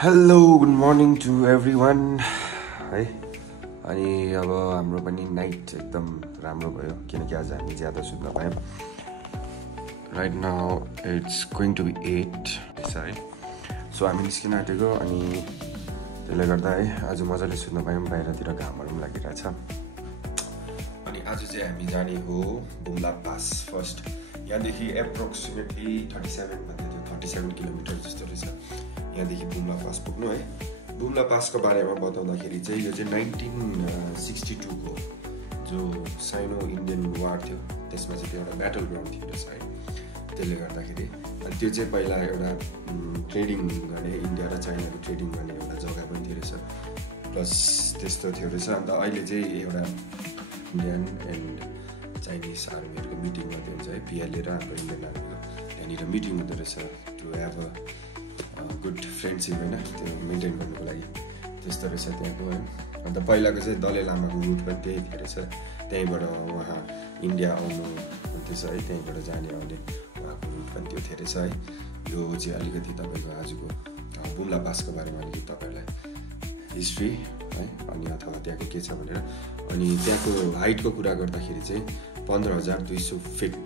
Hello good morning to everyone है। अनि अब हाम्रो पनि नाइट एकदम राम्रो भयो किनकि आज हामी ज्यादा सुत्न पायौँ। Right now it's going to be 8 है। सो हामी निस्किन आँटेको अनि त्यसले गर्दा है आज मजाले सुत्न पायौँ। बाहिरतिर घामहरू पनि लागिरहेछ। अनि आज चाहिँ हामी जाने हो बुम्ला पास फर्स्ट। यहाँदेखि एप्रोक्सिमेटली 37 भन्दै थियो 37 किलोमिटर जस्तो रहेछ यहाँदेखि बुम्ला पास पुग्नु है। बुम्ला पासको बारेमा बताउँदाखेरि चाहिँ यो चाहिँ 1962 को जो साइनो इन्डियन वार थियो त्यसमा चाहिँ त्यो एउटा ब्याटल ग्राउन्ड थियो रहेछ है। त्यसले गर्दाखेरि अनि त्यो चाहिँ पहिला एउटा ट्रेडिङ गर्ने इन्डिया र चाइनाको ट्रेडिङ गर्ने एउटा जग्गा पनि थियो रहेछ। प्लस त्यस्तो थियो रहेछ। अन्त अहिले चाहिँ एउटा इन्डियन एन्ड चाइनिज आर्मीहरूको मिटिङ मात्रै हुन्छ है। पिएलए र हाम्रो इन्डियन आर्मीको त्यहाँनिर मिटिङ हुँदो रहेछ to have a good friendship होइन, त्यो मेन्टेन गर्नुको लागि त्यस्तो रहेछ त्यहाँको है। अन्त पहिलाको चाहिँ दलाई लामाको रुट पनि त्यही थियो रहेछ। त्यहीँबाट उहाँ इन्डिया आउनु हुन्थेछ है, त्यहीँबाट जाने आउने उहाँको रुट पनि त्यो थियो रहेछ है। यो चाहिँ अलिकति तपाईँको आजको बुम्ला पासको बारेमा अलिकति तपाईँहरूलाई हिस्ट्री है अनि अथवा त्यहाँको के छ भनेर। अनि त्यहाँको हाइटको कुरा गर्दाखेरि चाहिँ 15,200 फिट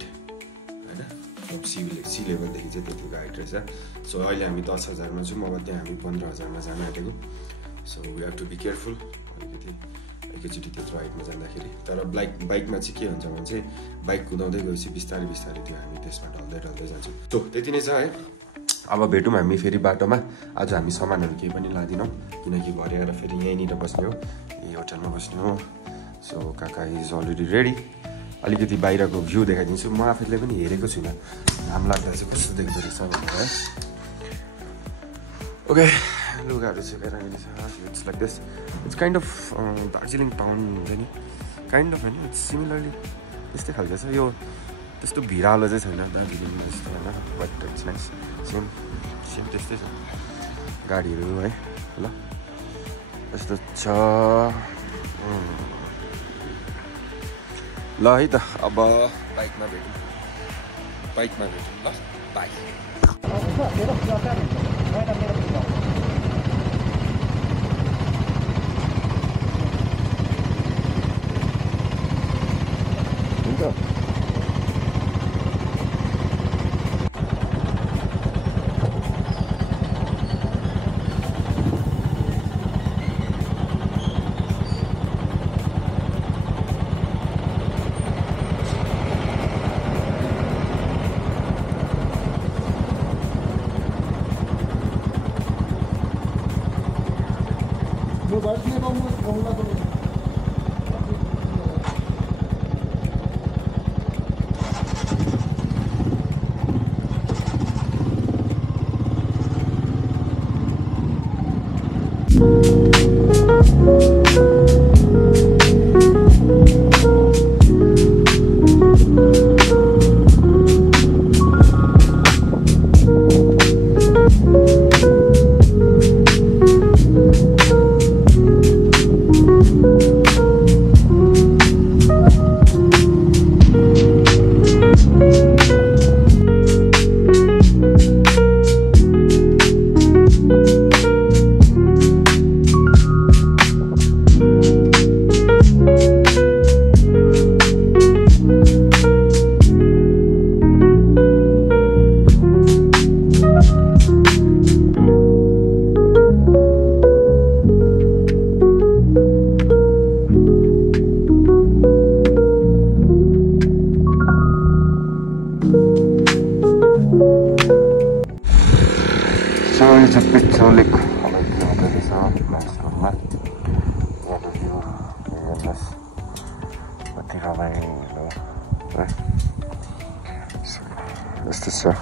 होइन, फ्रम सी लेभलदेखि चाहिँ त्यतिको हाइट रहेछ। सो अहिले हामी 10,000मा छौँ। अब त्यहाँ हामी 15,000मा जान आँटेको। So we have to be careful अलिकति एकैचोटि त्यत्रो हाइटमा जाँदाखेरि। तर बाइकमा चाहिँ के हुन्छ भने चाहिँ बाइक कुदाउँदै गएपछि बिस्तारै बिस्तारै त्यो हामी त्यसमा ढल्दै जान्छौँ। सो त्यति नै छ है। अब भेटौँ हामी फेरि बाटोमा। आज हामी सामानहरू केही पनि लाँदैनौँ किनकि भरे आएर फेरि यहीँनिर बस्ने हो, यही होटलमा बस्ने हो। सो काका इज अलरेडी रेडी। अलिकति बाहिरको भ्यू देखाइदिन्छु। म आफैले पनि हेरेको छुइनँ घाम लाग्दा चाहिँ कस्तो देख्दो रहेछ भनेर है। ओके लुगाहरू चाहिँ बेराङ्गिनी छ। It's like this. It's kind of Darjeeling town हुन्छ नि, काइन्ड अफ होइन, इट्स सिमिलरली त्यस्तै खालको छ। यो त्यस्तो भिरालो चाहिँ छैन दार्जिलिङ जस्तो होइन, बट इट्स नाइस। सेम त्यस्तै छ गाडीहरू है। ल यस्तो छ ल है त। अब बाइकमा भेटौँ ल। बाई। यस्तो छ।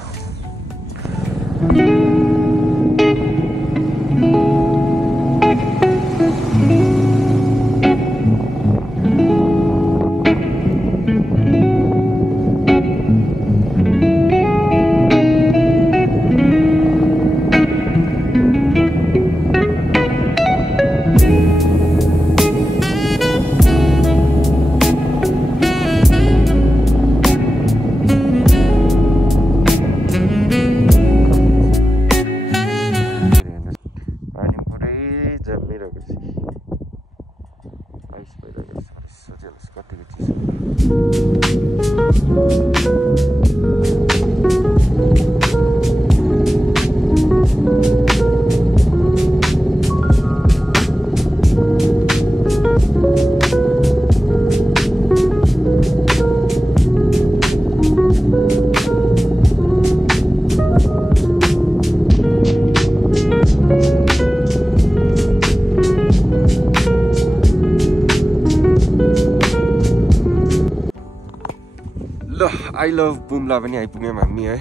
आई लभ बुमला पनि आइपुग्यौँ हामी है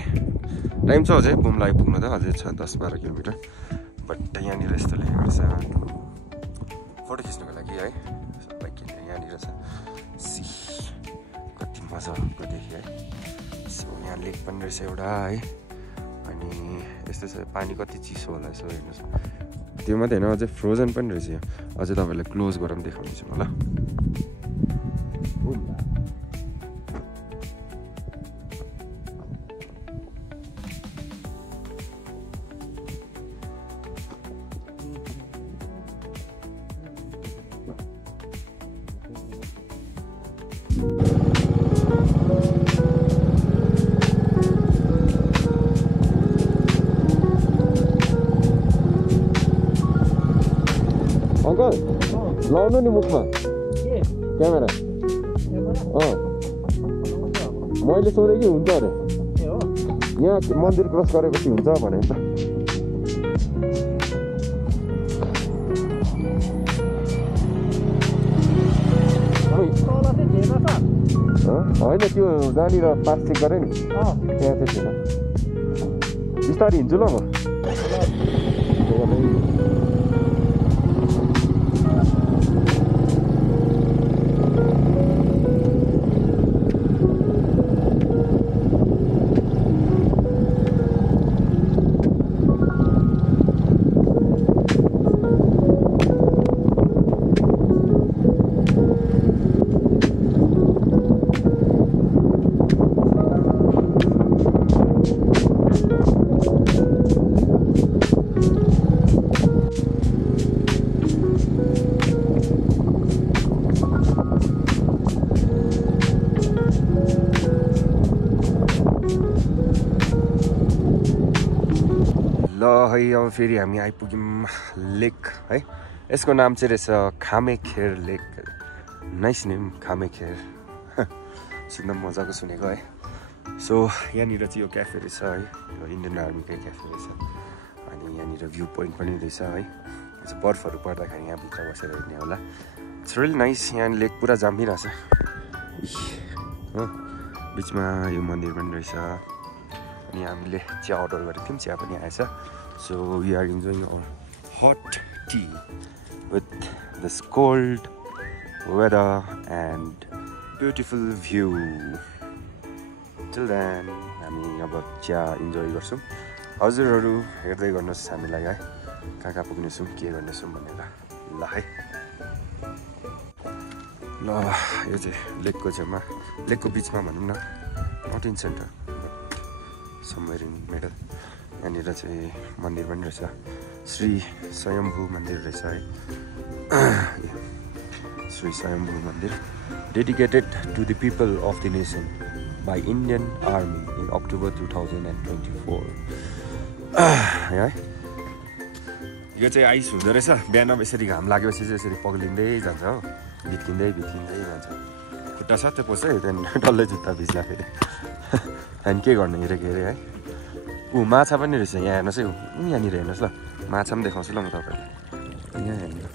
टाइम छ अझै बुमला आइपुग्न त अझै छ 10-12 किलोमिटर बट यहाँनिर यस्तो लेखेको छ फोटो खिच्नुको लागि है सबलाई किन यहाँनिर छ सी कति मजाको देखियो है सो यहाँ लेक पनि रहेछ एउटा है अनि यस्तो छ पानी कति चिसो होला यसो हेर्नुहोस् त्यो मात्रै होइन अझै फ्रोजन पनि रहेछ यो अझै तपाईँलाई क्लोज गरेर देखाउँछु म ल अंकल लाउनु नि मुखमा क्यामेरा मैले सोधेँ कि हुन्छ अरे यहाँ मन्दिर क्रस गरेपछि हुन्छ भने त होइन त्यो जहाँनिर प्लास्टिक गरेँ नि त्यहाँ चाहिँ छैन बिस्तारै हिँड्छु ल म है अब फेरि हामी आइपुग्यौँ लेक है यसको नाम चाहिँ रहेछ खामेखेर लेक नाइस नेम खामेखेर सुन्दा मजाको सुनेको है सो यहाँनिर चाहिँ यो क्याफे रहेछ है यो इन्डियन आर्मीकै क्याफे रहेछ अनि यहाँनिर भ्यू पोइन्ट पनि रहेछ है बर्फहरू पर्दाखेरि यहाँ भित्र बसेर हेर्ने होला इट्स रियली नाइस यहाँ लेक पुरा जामिरहेछ हो बिचमा यो मन्दिर पनि रहेछ अनि हामीले चिया अर्डर गरेको थियौँ चिया पनि आएछ So we are enjoying our hot tea with this cold weather and beautiful view. Till then, हामी अब चिया इन्जोय गर्छौँ हजुरहरू हेर्दै गर्नुहोस् हामीलाई है कहाँ पुग्नेछौँ के गर्नेछौँ भनेर ल है ल यो चाहिँ लेकको छेउमा लेकको बिचमा भनौँ न not in centre but somewhere in middle यहाँनिर चाहिँ मन्दिर पनि रहेछ श्री स्वयम्भू मन्दिर रहेछ है श्री स्वयम्भू मन्दिर dedicated to the people of the nation by Indian Army in October 2024 है यो चाहिँ आइस हुँदो रहेछ बिहान अब यसरी घाम लागेपछि चाहिँ यसरी पग्लिँदै जान्छ हो भित्किँदै जान्छ खुट्टा सत्तै पस्छ है त्यहाँदेखि डल्लै जुत्ता भिज्ला फेरि त्यहाँदेखि के गर्ने हेरेको अरे है माछा पनि रहेछ यहाँ हेर्नुहोस् है यहाँनिर हेर्नुहोस् ल माछा पनि देखाउँछु ल म तपाईँलाई यहाँ हेर्नु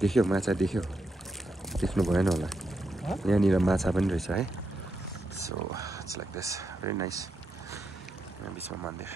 देख्यो माछा देख्यो देख्नु भएन होला यहाँनिर माछा पनि रहेछ है so it's like this very nice यहाँ बिचमा मन्दिर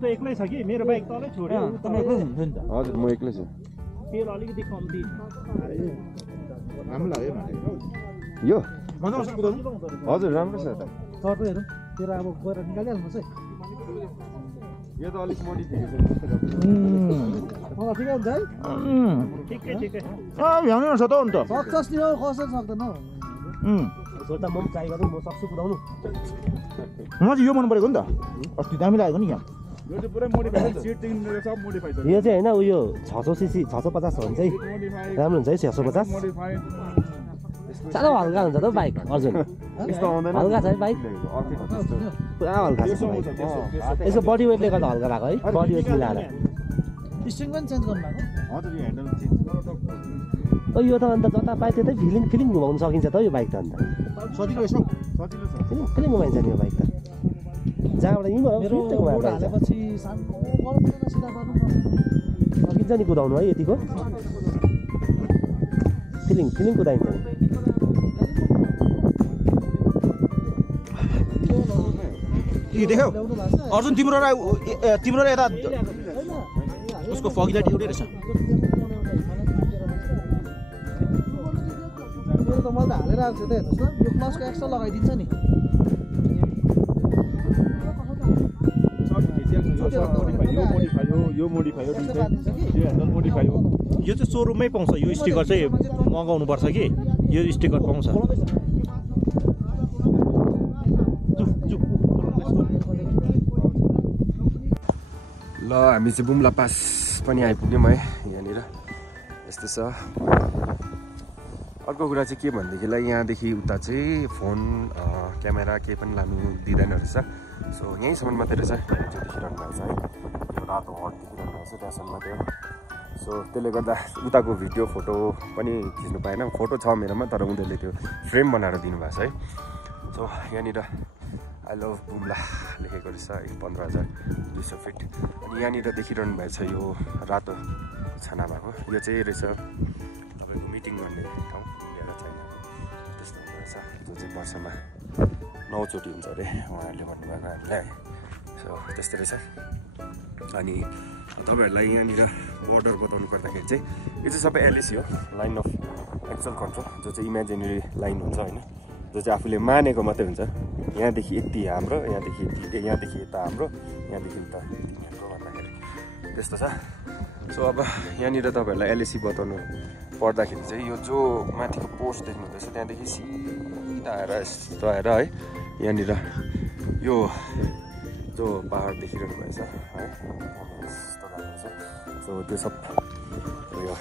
त एक्लै छ कि मेरो बाइक तलै छोड्यो तपाईँ एक्लै हुनुहुन्छ नि त हजुर म एक्लै छु तेल अलिकति कम्ती राम्रो लाग्यो यो मजा आउँछ कुदाउनु हजुर राम्रो छ त चटो हेरौँ तेरो अब गएर निकालिहाल्नुहोस् है यो त अलिक मोडिफिकेसन जस्तो गर्छ ठिकै हुन्छ है ठिकै ठिकै भ्याउनु रहेछ त हो नि त सक्छस् नि हौ कसरी सक्दैन हौ त म पनि ट्राई गरौँ म सक्छु कुदाउनु म चाहिँ यो मन परेको नि त अस्ति दामी लागेको नि यहाँ यो चाहिँ पुरै मोडिफाई छ सिट देखि लिएर सब मोडिफाई छ यो चाहिँ हैन उयो 600 सीसी 650 हो भने चाहिँ राम्रो हुन्छ है 650 मोडिफाई साह्रो हल्का हुन्छ त बाइक अर्जुन यस्तो आउँदैन हल्का छ है बाइक पुरा हल्का छ यसको बडी वेटले गर्दा हल्का भएको है बडी वेट मिलाएर स्ट्रिङ पनि चेन्ज गर्नु भएको हजुर यो ह्यान्डल चेन्ज ओ यो त अन्त जता पाए त्यतै फिलिङ घुमाउन सकिन्छ त यो बाइक त अन्त सजिलो यसो सजिलो छ फिलिङ घुमाइन्छ नि यो बाइक त जहाँबाट यहीँ भयो मेरो फिलिङ घुमाएर रोड जान्छ हालेपछि सानो गर्नुपर्दैन सिधा गर्नु न सकिन्छ नि कुदाउनु है यतिको फिलिङ कुदाइन्छ नि यो देख्यौ ल्याउनु भएको छ अर्जुन तिम्रो र यता उसको फगिलाइट एउटै रहेछ मेरो त मैले त हालेर आएको छु त हेर्नुहोस् न यो प्लसको एक्स्ट्रा लगाइदिन्छ नि यो मोडिफाई हो एक्स्ट्रा पारिदिन्छ कि यो ह्यान्डल मोडिफाई हो यो चाहिँ सोरुममै पाउँछ यो स्टिकर चाहिँ मगाउनु पर्छ कि यो स्टिकर पाउँछ ल हामी चाहिँ बुम्ला पास पनि आइपुग्यौँ है यहाँनिर यस्तो छ अर्को कुरा चाहिँ के भनेदेखिलाई यहाँदेखि उता चाहिँ फोन क्यामेरा केही पनि लानु दिँदैन रहेछ सो यहीँसम्म मात्रै रहेछ जो देखिरहनु भएको छ है यो रातो हट देखिरहनु भएको छ त्यहाँसम्म मात्रै हो सो त्यसले गर्दा उताको भिडियो फोटो पनि खिच्नु पाएन फोटो छ मेरोमा तर उनीहरूले त्यो फ्रेम बनाएर दिनुभएको छ है सो यहाँनिर आई लभ बुम्ला लेखेको रहेछ 15,200 फिट अनि यहाँनिर देखिरहनु भएको छ यो रातो छाना भएको यो चाहिँ रहेछ तपाईँको मिटिङ गर्ने ठाउँ इन्डिया र चाइनाको त्यस्तो हुँदो रहेछ जो चाहिँ वर्षमा 9 चोटि हुन्छ अरे उहाँहरूले भन्नुभएको हामीलाई सो त्यस्तै रहेछ अनि तपाईँहरूलाई यहाँनिर बोर्डर बताउनु पर्दाखेरि चाहिँ यो चाहिँ सबै एलएसी हो लाइन अफ एक्चुअल कन्ट्रोल जो चाहिँ इमेजिनेरी लाइन हुन्छ होइन जो चाहिँ आफूले मानेको मात्रै हुन्छ यहाँदेखि यति हाम्रो यहाँदेखि यता हाम्रो यहाँदेखि उता तिनीहरूको भन्दाखेरि त्यस्तो छ सो अब यहाँनिर तपाईँहरूलाई एलएसी बताउनु पर्दाखेरि चाहिँ यो जो माथिको पोस्ट देख्नु हुँदैछ त्यहाँदेखि सिधा आएर यस्तो आएर है यहाँनिर यो जो पहाड देखिरहनु भएछ है यस्तो रहेछ सो त्यो सब यो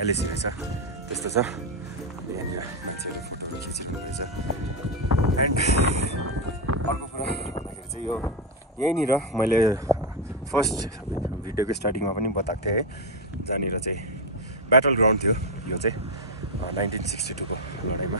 एलएसी रहेछ त्यस्तो छ यहाँनिर मान्छेहरू फोटोहरू खिचिरहनु रहेछ एन्ड अर्को कुरा भन्दाखेरि चाहिँ यो यहीँनिर मैले फर्स्ट भिडियोको स्टार्टिङमा पनि बताएको थिएँ है जहाँनिर चाहिँ ब्याटल ग्राउन्ड थियो यो चाहिँ 1962 को लडाइँमा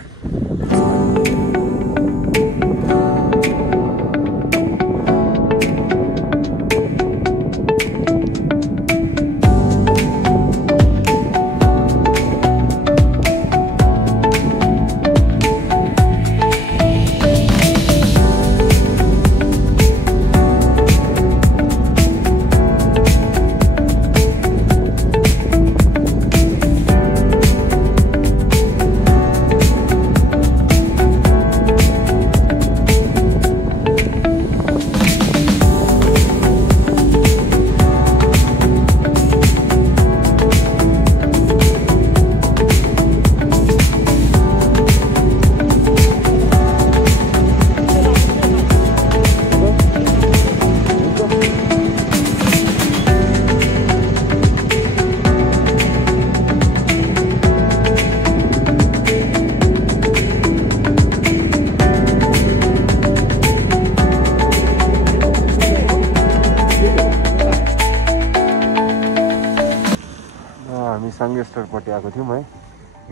साङ्गेस्टरपट्टि आएको थियौँ है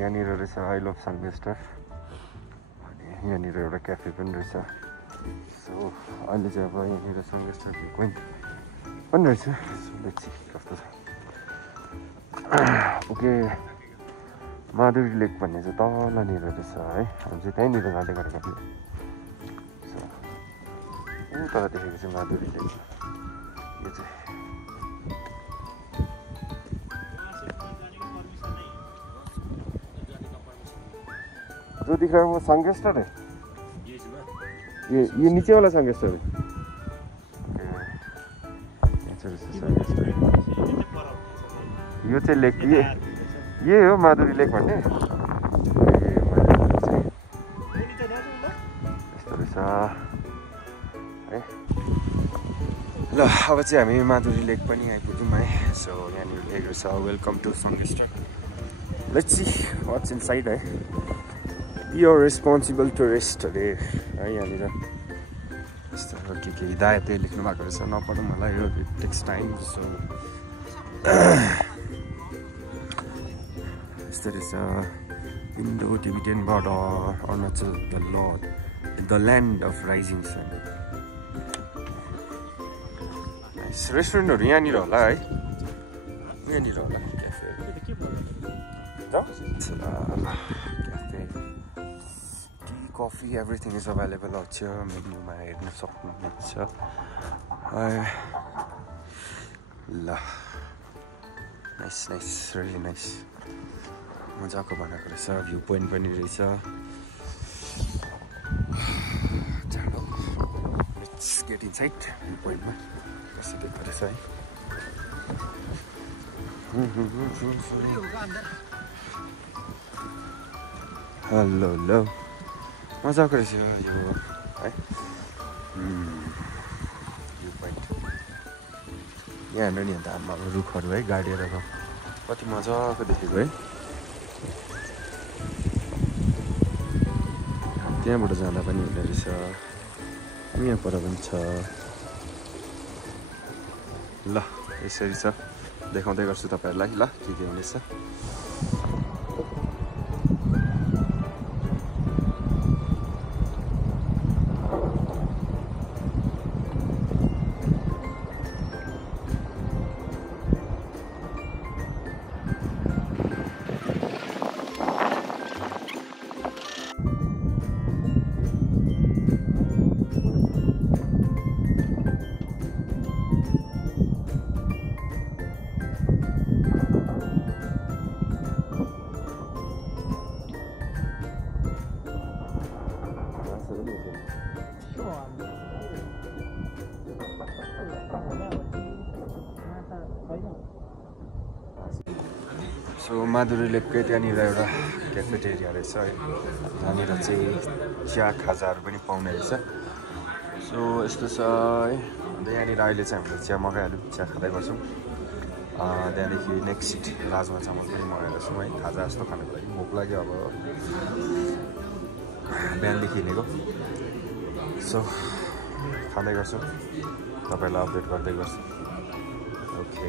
यहाँनिर रहेछ आई लभ साङ्गेस्टर अनि यहाँनिर एउटा क्याफे पनि रहेछ सो अहिले चाहिँ अब यहाँनिर साङ्गेस्टर भ्यू पोइन्ट पनि रहेछ देखि कस्तो छ ओके माधुरी लेक भन्ने चाहिँ तलनिर रहेछ है हामी चाहिँ त्यहीँनिर जाँदै गरेको थियौँ सो तल देखेको चाहिँ माधुरी लेक यो चाहिँ जो दिख रहा है वो संगेस्टर है ये नीचे वाला संगेस्टर है यो चाहिँ लेक ये हो माधुरी लेक भन्ने यस्तो रहेछ है ल अब चाहिँ हामी माधुरी लेक पनि आइपुग्यौँ है सो यहाँनिर लेखेको छ welcome to Sangestar let's see what's inside है बी अ रेस्पोन्सिबल टुरिस्ट अरे है यहाँनिर यस्तो के हिदायतै लेख्नु भएको रहेछ नपढौँ मलाई यो टेक्स्ट टाइम सो यस्तो रहेछ Indo Tibetan border Arunachal the land of rising sun रेस्टुरेन्टहरू यहाँनिर होला है यहाँनिर होला cafe coffee everything is available आउँछ मेन्युमा हेर्न सक्नुहुन्छ ल नाइस नाइस रियली नाइस मजाको बनाएको रहेछ भ्यू पोइन्ट पनि रहेछ जाडो लेट्स गेट इनसाइड भ्यू पोइन्टमा कस्तो देख्दो रहेछ है हेलो ल मजाको रहेछ यो है भ्यू पोइन्ट यहाँ हेर्नु नि अन्त आमाको रुखहरू है गाडेर कति मजाको देखेको है त्यहाँबाट जाँदा पनि हुने रहेछ यहाँ पर पनि छ ल यसरी छ देखाउँदै गर्छु तपाईँहरूलाई ल के हुनेछ सो माधुरी लेककै त्यहाँनिर एउटा क्याफेटेरिया रहेछ है जहाँनिर चाहिँ चिया खाजाहरू पनि पाउने रहेछ सो यस्तो छ है अन्त यहाँनिर अहिले चाहिँ हामीले चिया मगाइहाल्यौँ चिया खाँदै गर्छौँ त्यहाँदेखि नेक्स्ट राजमा चामल पनि मगाएर छौँ है खाजा जस्तो खानको लागि भोक लाग्यो अब बिहानदेखि हिँडेको सो खाँदै गर्छौँ तपाईँहरूलाई अपडेट गर्दै गर्छु ओके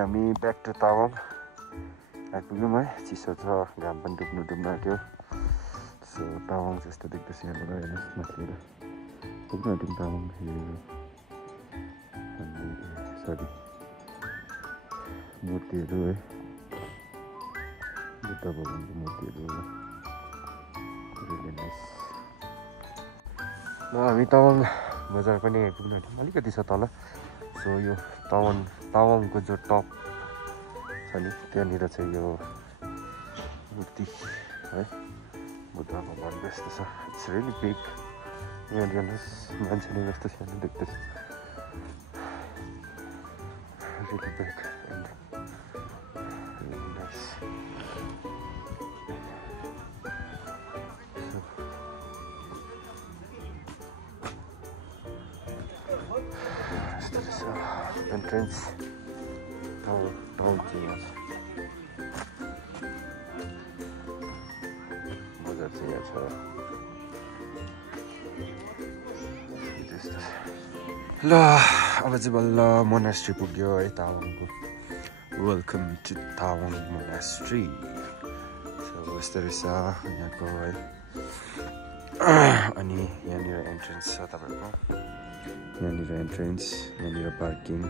हामी ब्याक टु तावाङ आइपुग्यौँ है चिसो छ घाम पनि डुब्नु आँट्यो सो तावाङ जस्तो देख्दैछ यहाँबाट हेर्नुहोस् माथिबाट पुग्नु आँट्यौँ तावाङ सरी मूर्तिहरू है बुद्ध भगवानको मूर्तिहरू रियली नाइस ल हामी तावाङ बजार पनि आइपुग्नु आँट्यौँ अलिकति छ तल सो यो तावाङको जो टप छ नि त्यहाँनिर चाहिँ यो मूर्ति है बुद्ध भगवानको यस्तो छ इट्स रियली बिग यहाँ हेर्नुहोस् मान्छेले यस्तो सानो देख्दैछ really big and really nice यस्तो रहेछ एन्ट्रेन्स ठाउँ चाहिँ यहाँ छ बजार चाहिँ यहाँ छ ल अब चाहिँ बल्ल मोनास्ट्री पुग्यो है तावाङको welcome to Tawang monastery so यस्तो रहेछ यहाँको है अनि यहाँनिर एन्ट्रेन्स छ तपाईँको यहाँनिर एन्ट्रेन्स यहाँनिर पार्किङ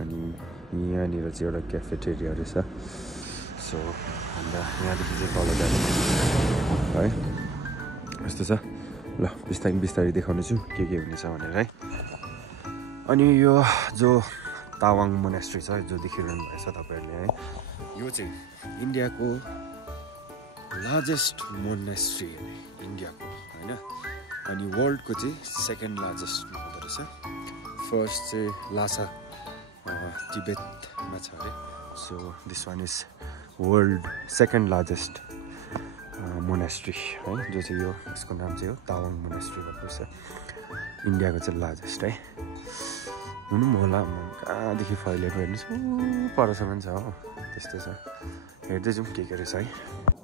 अनि यहाँनिर चाहिँ एउटा क्याफेटेरिया रहेछ सो अन्त यहाँदेखि चाहिँ तल जानु है यस्तो छ ल बिस्तारै बिस्तारै देखाउने छु के हुनेछ भनेर है अनि यो जो तावाङ मोनास्ट्री छ जो देखिरहनु भएछ तपाईँहरूले है यो चाहिँ इन्डियाको लार्जेस्ट मोनास्ट्री इन्डियाको होइन अनि वर्ल्डको चाहिँ सेकेन्ड लार्जेस्ट हुँदो रहेछ फर्स्ट चाहिँ लासा तिब्बतमा छ अरे so this one is world second largest monastery है जो चाहिँ यो यसको नाम चाहिँ हो तावाङ मोनास्ट्री भएको छ इन्डियाको चाहिँ लार्जेस्ट है हुनु पनि होला कहाँदेखि फैलिएको हेर्नुहोस् परसम्म छ हो त्यस्तो छ हेर्दै जाउँ के रहेछ है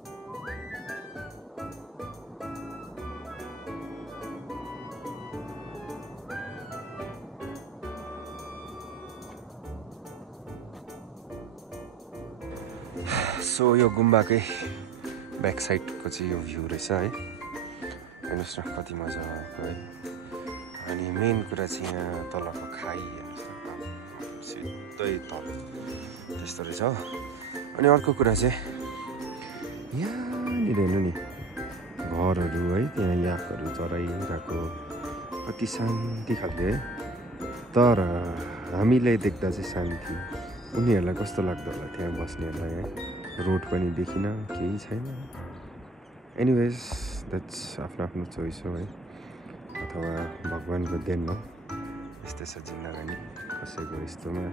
सो यो गुम्बाकै ब्याक साइडको चाहिँ यो भ्यू रहेछ है हेर्नुहोस् न कति मजा आएको है अनि मेन कुरा चाहिँ यहाँ तलको खाई हेर्नुहोस् न सिधै तल त्यस्तो रहेछ हो अनि अर्को कुरा चाहिँ यहाँनिर हेर्नु नि घरहरू है त्यहाँ याकहरू चराइरहेको कति शान्ति खालको है तर हामीलाई देख्दा चाहिँ शान्ति उनीहरूलाई कस्तो लाग्दो होला त्यहाँ बस्नेहरूलाई है रोड पनि देखिन केही छैन एनिवेज द्याट्स आफ्नो आफ्नो चोइस हो है अथवा भगवान्को देन हो यस्तै छ जिन्दगानी कसैको यस्तोमा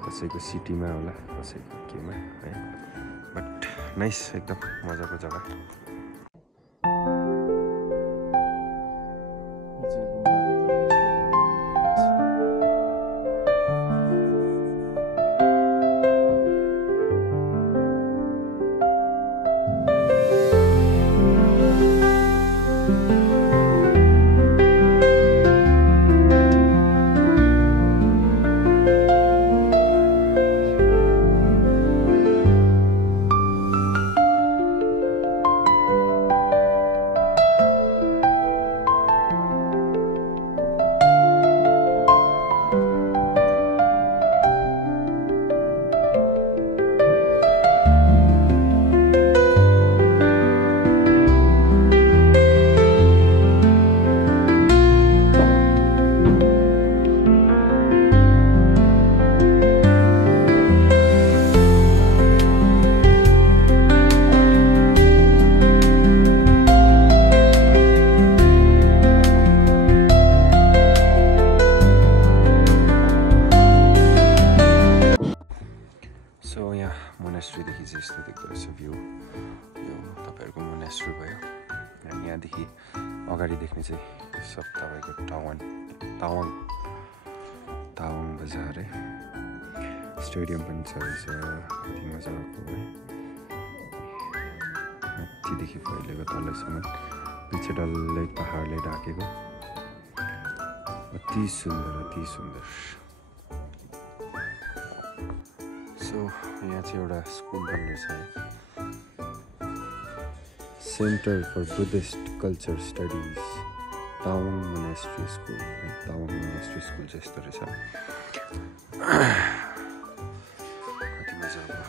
कसैको सिटीमा होला कसैको केमा है बट नाइस एकदम मजाको जग्गा मोनास्ट्रीदेखि चाहिँ यस्तो देख्दो रहेछ भ्यू यो तपाईँहरूको मोनास्ट्री भयो अनि यहाँदेखि अगाडि देख्ने चाहिँ सब तपाईँको तावाङ बजार है स्टेडियम पनि छ रहेछ कति मजाको है माथिदेखि फैलेको तलैसम्म पछि डल्लै पहाडले ढाकेको अति सुन्दर सो यहाँ चाहिँ एउटा स्कुल पनि रहेछ है centre for Buddhist culture studies Tawang monastery school है तावाङ मोनास्ट्री स्कुल चाहिँ यस्तो रहेछ कति मजाको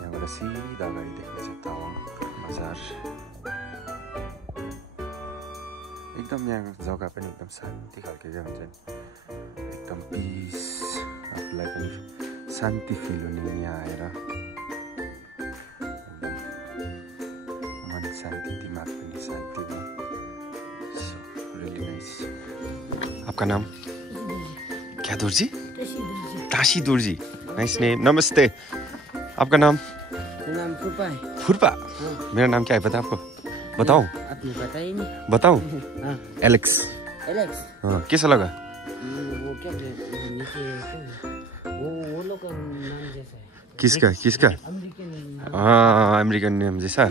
यहाँबाट सिधा अगाडि देख्ने चाहिँ तावाङ बजार एकदम यहाँको जग्गा पनि एकदम शान्ति खालको क्या हुन्छ नि एकदम पिस आफूलाई पनि शान्ति फिल हुने यहाँ आएर मन शान्ति दिमाग पनि शान्ति हो सो रियली नाइस आपका नाम क्या दुर्जी ताशी दुर्जी नाइस नेम नमस्ते आपका नाम फुरपा है फुरपा मेरा नाम क्या है पता आपको बताओ आपने पता ही नहीं बताओ हाँ एलेक्स एलेक्स हाँ कैसा लगा वो क्या नीचे वो लोग का नाम जैसा है किसका अमेरिकन नेम जैसा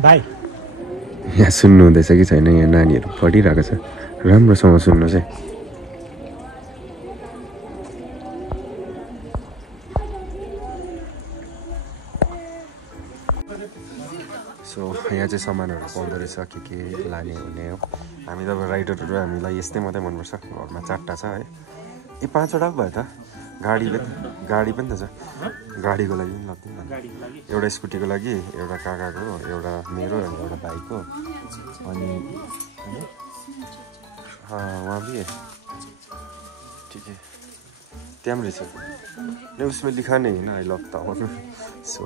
भाइ यहाँ सुन्नु हुँदैछ कि छैन यहाँ नानीहरू पढिरहेको छ राम्रोसँग सुन्नु चाहिँ सो यहाँ चाहिँ सामानहरू पाउँदो रहेछ के लाने हुने हो हामी त अब राइडरहरू हामीलाई यस्तै मात्रै मनपर्छ घरमा 4टा छ है ए 5वटा भयो त गाडी पनि त छ गाडीको लागि पनि लग्दैन एउटा स्कुटीको लागि एउटा काकाको एउटा मेरो एउटा भाइको अनि वहाँ भी ठिक है त्यहाँ पनि रहेछ नहीं उसमें लिखा नहीं है ना I love town so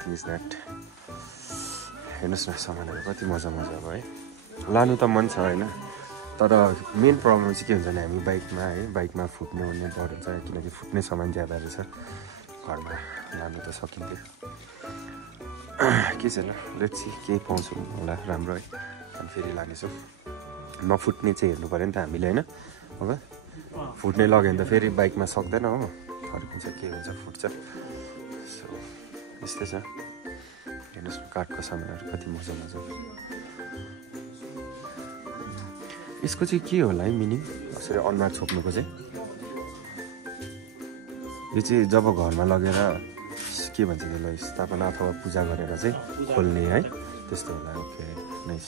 thing is that हेर्नुहोस् न सामानहरू कति मजा अब है लानु त मन छ होइन तर मेन प्रब्लम चाहिँ के हुन्छ भने हामी बाइकमा फुट्ने ओर्ने डर हुन्छ किनकि फुट्ने सामान ज्यादा रहेछ घरमा लानु त सकिन्थ्यो के छैन लेट्स सी केही पाउँछौँ होला राम्रो है अनि फेरि लानेछौँ नफुट्ने चाहिँ हेर्नु पऱ्यो नि त हामीले होइन अब फुट्ने लग्यो भने त फेरि बाइकमा सक्दैन हो फर्किन्छ के हुन्छ फुट्छ सो यस्तै छ हेर्नुहोस् काठको सामानहरू कति मजा यसको चाहिँ के होला है मिनिङ कसरी अनुहार छोप्नुको चाहिँ यो चाहिँ जब घरमा लगेर के भन्छ त्यसलाई स्थापना अथवा पूजा गरेर चाहिँ खोल्ने है त्यस्तो होला ओके नाइस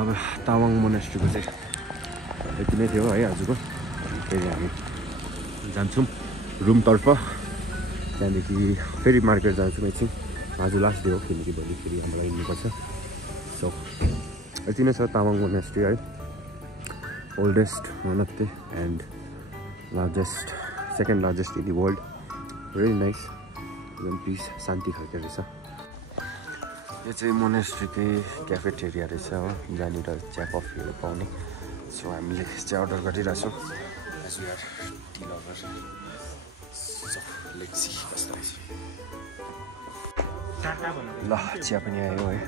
अब तावाङ मोनास्ट्रीको चाहिँ यति नै थियो है आजको फेरि हामी जान्छौँ रुमतर्फ त्यहाँदेखि फेरि मार्केट जान्छौँ एकछिन आज लास्ट डे हो किनकि भोलि फेरि हामीलाई हिँड्नुपर्छ सो यति नै छ तावाङ मोनास्ट्री है oldest one of the and largest second largest in the world very nice एकदम पिस शान्ति खालको रहेछ यो चाहिँ मोनास्ट्रीकै क्याफेटेरिया रहेछ हो जहाँनिर चिया कफीहरू पाउने सो हामीले चिया अर्डर गरिरहेछौँ as we are tea lover so let's see कस्तो रहेछ ल चिया पनि आयो है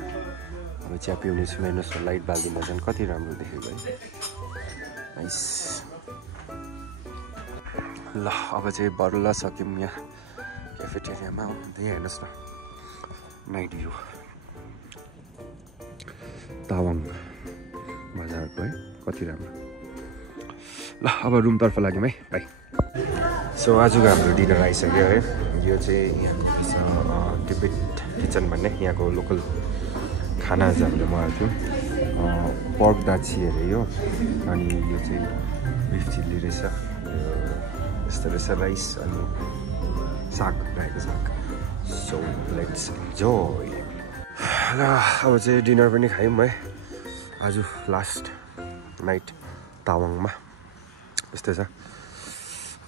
अब चिया पिउने छु हेर्नुहोस् न लाइट बालिदिँदा झन् कति राम्रो देखेको है नाइस ल अब चाहिँ बरुल सक्यौँ यहाँ क्याफेटेरियामा हो त्यहाँ हेर्नुहोस् न नाइट भ्यू तावाङ बजारको है कति राम्रो ल अब रुमतर्फ लाग्यौँ है बाई सो आजको हाम्रो डिनर आइसक्यो है यो चाहिँ यहाँ टिबेट किचन भन्ने यहाँको लोकल खाना चाहिँ हामीले मगाएको थियौँ पर्क दाछी अरे यो अनि यो चाहिँ बिफ चिल्ली रहेछ यस्तो रहेछ राइस अनि साग रायोको साग सो लेट्स इन्जोय ल अब चाहिँ डिनर पनि खायौँ है आज लास्ट नाइट तावाङमा यस्तै छ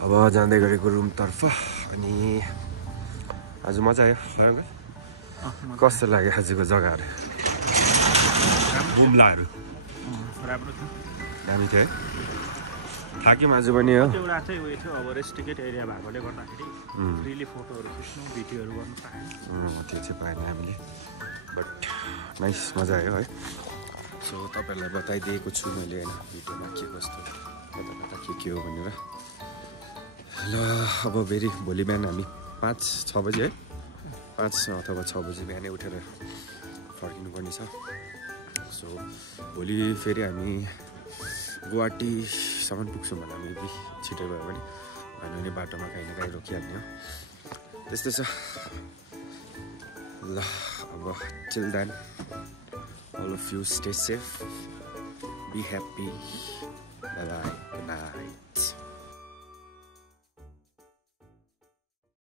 अब जाँदै गरेको रुमतर्फ अनि आज मजा आयो कस्तो लाग्यो आजको जग्गाहरू बुम्लाहरू राम्रो थियो दामी थियो है थाक्यौँ आज पनि हो एउटा चाहिँ उयो थियो अब रेस्ट्रिक्टेड एरिया भएकोले गर्दाखेरि फ्रीली फोटोहरू खिच्नु भिडियोहरू गर्नु पाएन त्यो चाहिँ पाएन हामीले बट नाइस मजा आयो है सो तपाईँहरूलाई बताइदिएको छु मैले होइन भिडियोमा के कस्तो कता के हो भनेर ल अब फेरि भोलि बिहान हामी 5-6 बजी है 5 अथवा 6 बजी बिहानै उठेर फर्किनुपर्ने छ सो भोलि फेरि हामी गुवाहाटीसम्म पुग्छौँ होला मेबी छिटै भयो भने भने बाटोमा काहीँ न काहीँ रोकिहाल्ने हो त्यस्तै छ ल अब till then all of you stay safe, be happy, bye bye, good night.